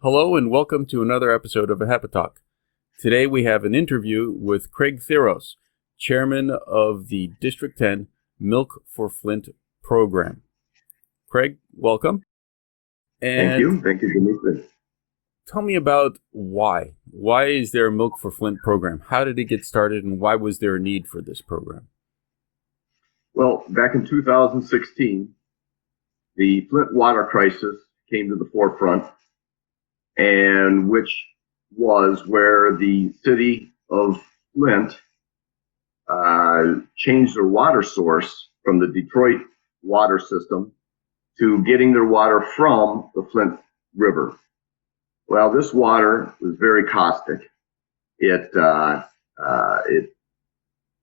Hello and welcome to another episode of AHEPA Talk. Today we have an interview with Craig Theros, chairman of the District 10 Milk for Flint program. Craig, welcome. And Thank you, Dimitri. Tell me about why. Why is there a Milk for Flint program? How did it get started and why was there a need for this program? Well, back in 2016, the Flint water crisis came to the forefront, and which was where the City of Flint changed their water source from the Detroit water system to getting their water from the Flint River. Well, this water was very caustic. It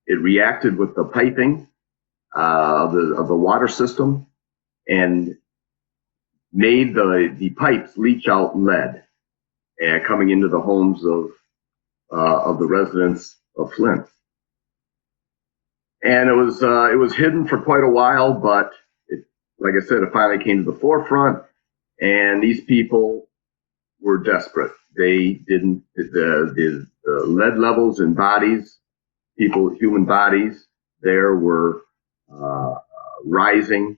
reacted with the piping of the water system and made the pipes leach out lead coming into the homes of the residents of Flint. And it was hidden for quite a while, but like I said, it finally came to the forefront, and these people were desperate. They didn't the lead levels in bodies, human bodies, there were rising,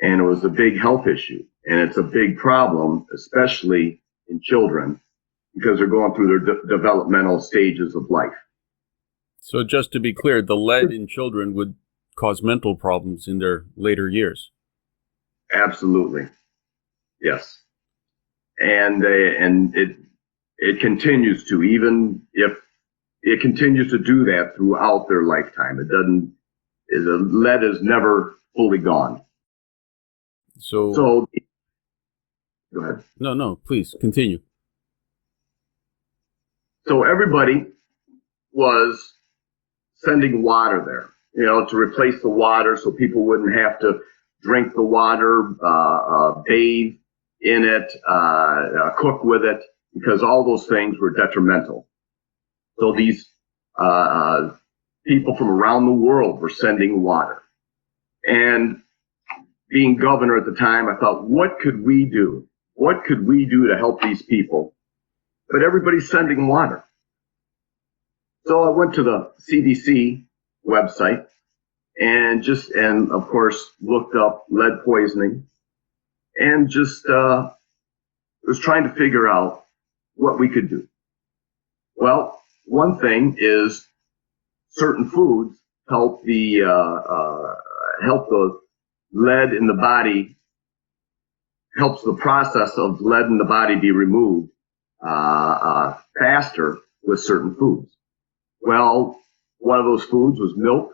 and it was a big health issue. And it's a big problem, especially in children, because they're going through their developmental stages of life. So just to be clear, the lead in children would cause mental problems in their later years. Absolutely. Yes. And it continues to, even if it continues to do that throughout their lifetime. The lead is never fully gone. So go ahead. No, please continue. So everybody was sending water there, to replace the water so people wouldn't have to drink the water, bathe in it, cook with it, because all those things were detrimental. So these people from around the world were sending water. And being governor at the time, I thought, what could we do? What could we do to help these people? But everybody's sending water. So I went to the CDC website and of course looked up lead poisoning and just was trying to figure out what we could do. Well, one thing is certain foods help the lead in the body, helps the process of lead in the body be removed faster with certain foods. Well, one of those foods was milk,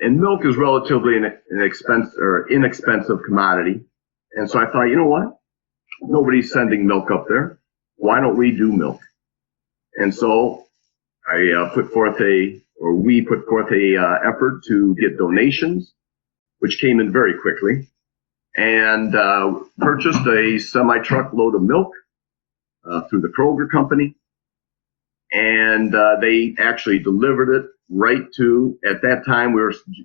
and milk is relatively an inexpensive commodity. And so I thought, you know what? Nobody's sending milk up there. Why don't we do milk? And so we put forth a effort to get donations, which came in very quickly, and purchased a semi-truck load of milk through the Kroger company. And they actually delivered it right to, at that time,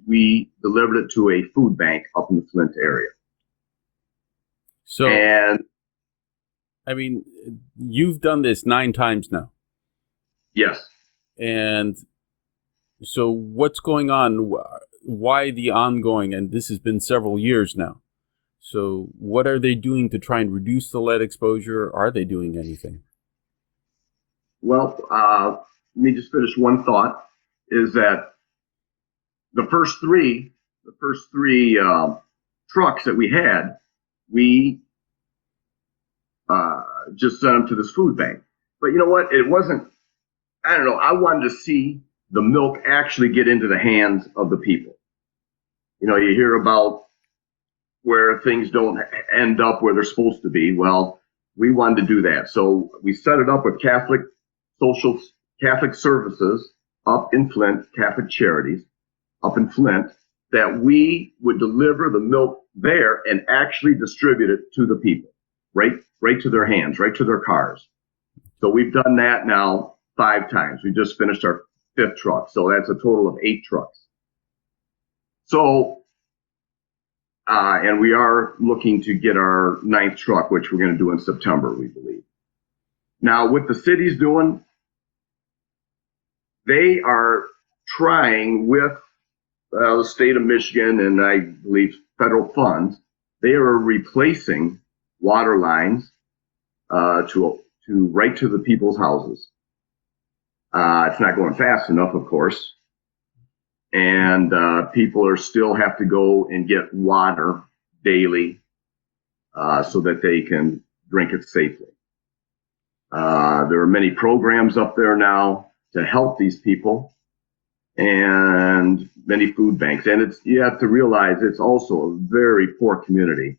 we delivered it to a food bank up in the Flint area. So, I mean, you've done this 9 times now. Yes. And so what's going on? Why the ongoing? And this has been several years now. So what are they doing to try and reduce the lead exposure? Are they doing anything? Well, let me just finish one thought, is that the first three trucks that we had, we just sent them to this food bank. But you know what? It wasn't, I don't know, I wanted to see the milk actually get into the hands of the people. You hear about where things don't end up where they're supposed to be. Well, we wanted to do that. So we set it up with Catholic services up in Flint, Catholic charities up in Flint, that we would deliver the milk there and actually distribute it to the people, right to their hands, right to their cars. So we've done that now 5 times. We just finished our 5th truck. So that's a total of 8 trucks. So, and we are looking to get our 9th truck, which we're going to do in September, we believe. Now, what the city's doing, they are trying with the state of Michigan and I believe federal funds, they are replacing water lines to right to the people's houses. It's not going fast enough, of course, and people are still have to go and get water daily so that they can drink it safely. There are many programs up there now to help these people, and many food banks. And you have to realize it's also a very poor community,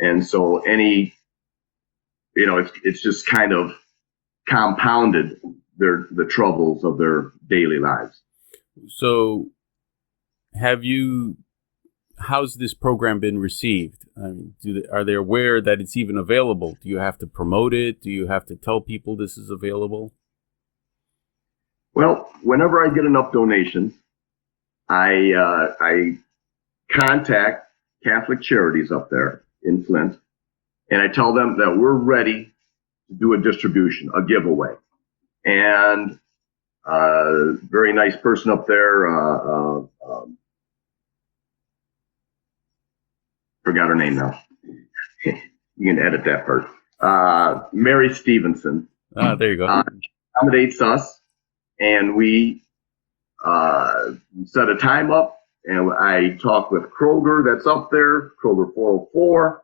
and so it's just kind of compounded the troubles of their daily lives. So, how's this program been received? I mean, are they aware that it's even available? Do you have to promote it? Do you have to tell people this is available? Well, whenever I get enough donations, I contact Catholic Charities up there in Flint, and I tell them that we're ready to do a distribution, a giveaway. And very nice person up there, forgot her name now. You can edit that part. Mary Stevenson. There you go. Accommodates us, and we set a time up, and I talk with Kroger that's up there, Kroger 404,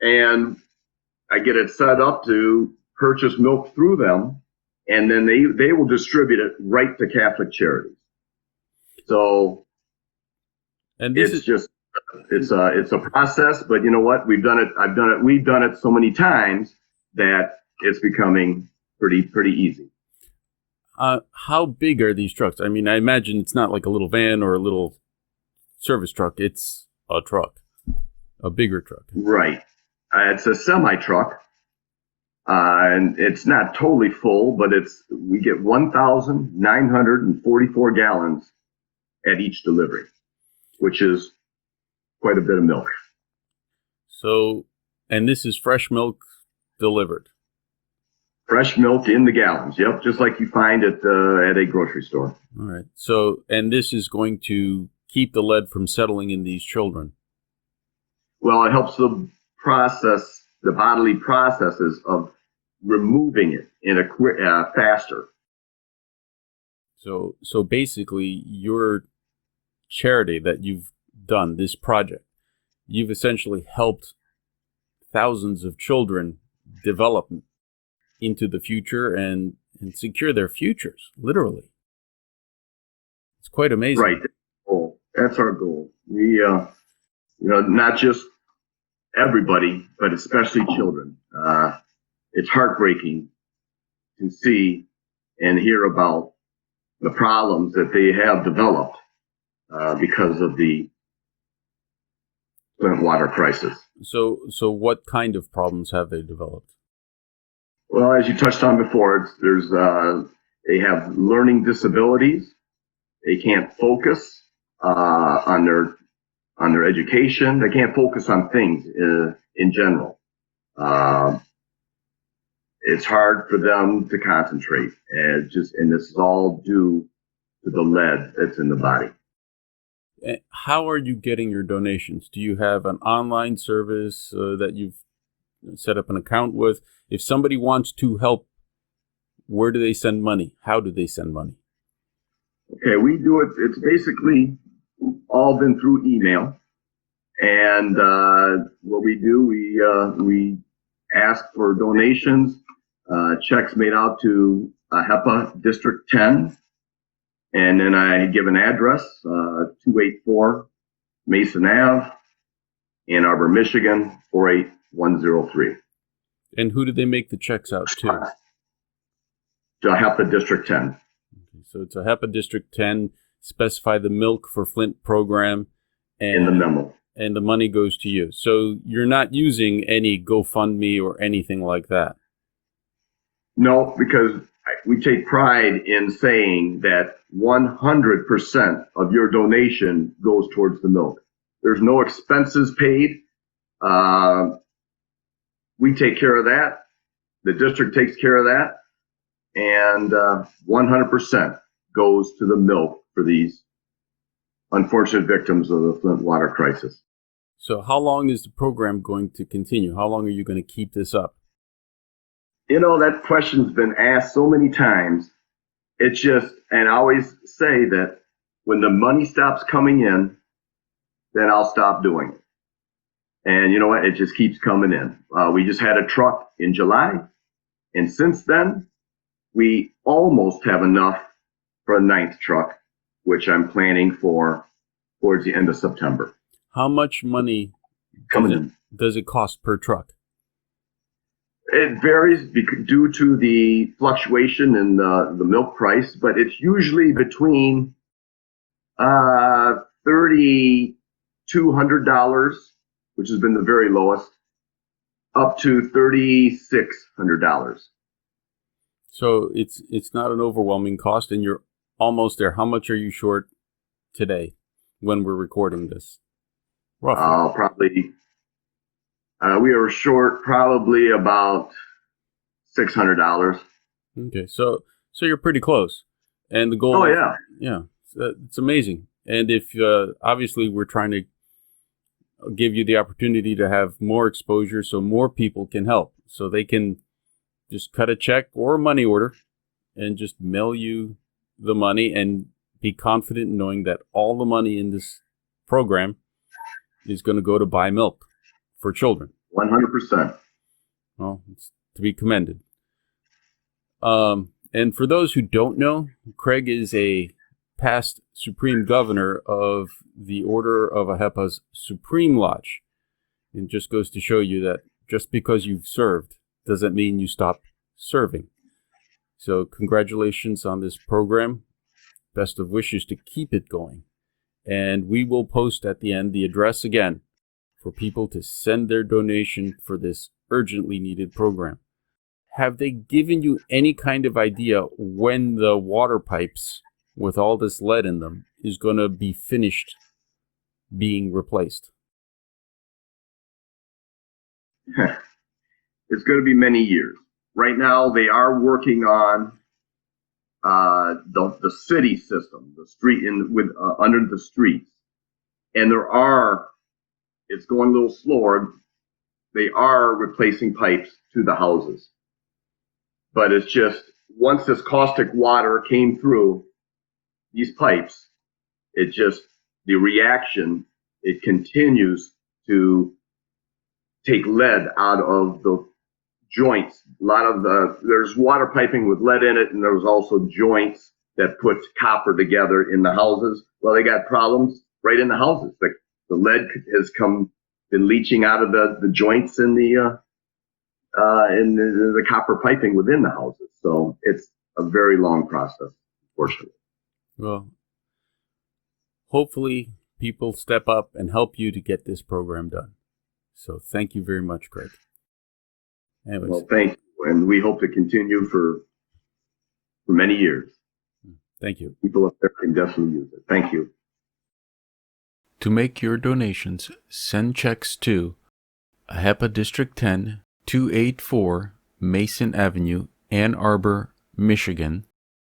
and I get it set up to purchase milk through them, and then they will distribute it right to Catholic Charities. So, and it's a process, but you know what? We've done it so many times that it's becoming pretty easy. How big are these trucks? I mean, I imagine it's not like a little van or a little service truck. It's a truck, a bigger truck. Right. It's a semi truck, and it's not totally full, but we get 1,944 gallons at each delivery, which is quite a bit of milk. So, and this is fresh milk delivered. Fresh milk in the gallons. Yep, just like you find at a grocery store. All right. So, and this is going to keep the lead from settling in these children. Well, it helps the bodily processes of removing it in a faster. So basically, your charity that you've done, this project, you've essentially helped thousands of children develop into the future and secure their futures, literally. It's quite amazing. Right. That's our goal. We, not just everybody, but especially children. It's heartbreaking to see and hear about the problems that they have developed because of the Flint water crisis. So what kind of problems have they developed? Well, as you touched on before, they have learning disabilities. They can't focus on their education. They can't focus on things in general. It's hard for them to concentrate, and this is all due to the lead that's in the body. How are you getting your donations? Do you have an online service that you've set up an account with? If somebody wants to help, where do they send money? How do they send money? Okay, we do it. It's basically all been through email. And what we do, we ask for donations, checks made out to AHEPA District 10. And then I give an address, 284 Mason Ave, Ann Arbor, Michigan, 48103. And who did they make the checks out to? To AHEPA District 10. Okay, so it's AHEPA District 10, specify the Milk for Flint program. And, in the memo. And the money goes to you. So you're not using any GoFundMe or anything like that? No, because we take pride in saying that 100% of your donation goes towards the milk. There's no expenses paid. We take care of that. the district takes care of that, and 100% goes to the milk for these unfortunate victims of the Flint water crisis. So how long is the program going to continue? How long are you going to keep this up? You know, that question's been asked so many times. It's just, and I always say that when the money stops coming in, then I'll stop doing it. And you know what? It just keeps coming in. We just had a truck in July. And since then, we almost have enough for a 9th truck, which I'm planning for towards the end of September. How much money does it cost per truck? It varies due to the fluctuation in the milk price, but it's usually between $3,200, which has been the very lowest, up to $3,600. So it's not an overwhelming cost, and you're almost there. How much are you short today when we're recording this? Roughly. Probably we are short probably about $600. Okay, so you're pretty close, and the goal. Oh yeah, it's amazing. And if obviously we're trying to give you the opportunity to have more exposure, so more people can help, so they can just cut a check or a money order, and just mail you the money, and be confident in knowing that all the money in this program is going to go to buy milk for children. 100%. Well, it's to be commended. And for those who don't know, Craig is a past Supreme Governor of the Order of AHEPA's Supreme Lodge. It just goes to show you that just because you've served doesn't mean you stop serving. So congratulations on this program. Best of wishes to keep it going. And we will post at the end the address again for people to send their donation for this urgently needed program. Have they given you any kind of idea when the water pipes with all this lead in them is going to be finished being replaced? It's going to be many years. Right now, they are working on the city system, the street under the streets, and it's going a little slower. They are replacing pipes to the houses, but it's just once this caustic water came through these pipes, the reaction, it continues to take lead out of the joints. There's water piping with lead in it, and there's also joints that put copper together in the houses. Well, they got problems right in the houses. The lead has been leaching out of the joints in the copper piping within the houses. So it's a very long process, unfortunately. Well, hopefully people step up and help you to get this program done. So thank you very much, Craig. Anyways. Well, thank you, and we hope to continue for many years. Thank you. People up there can definitely use it. Thank you. To make your donations, send checks to AHEPA District 10, 284 Mason Avenue, Ann Arbor, Michigan,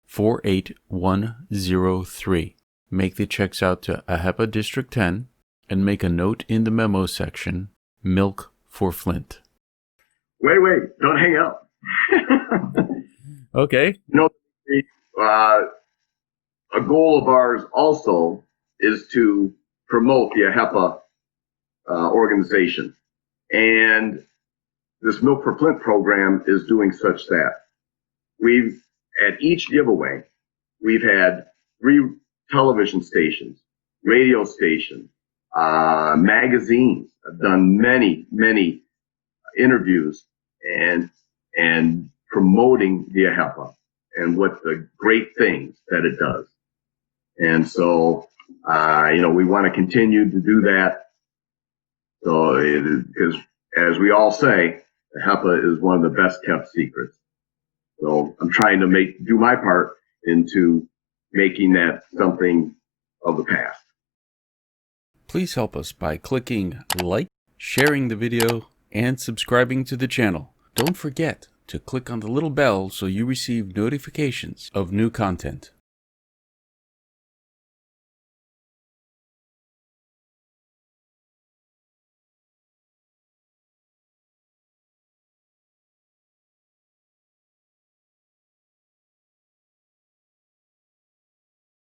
48103. Make the checks out to AHEPA District 10 and make a note in the memo section, Milk for Flint. Wait, don't hang up. Okay. You know, a goal of ours also is to promote the AHEPA organization. And this Milk for Flint program is doing such that at each giveaway, we've had 3 television stations, radio stations, magazines. I've done many interviews and promoting the AHEPA and what the great things that it does. And so, we want to continue to do that. So, because as we all say, AHEPA is one of the best kept secrets. So I'm trying to do my part into making that something of the past. Please help us by clicking like, sharing the video, and subscribing to the channel. Don't forget to click on the little bell so you receive notifications of new content.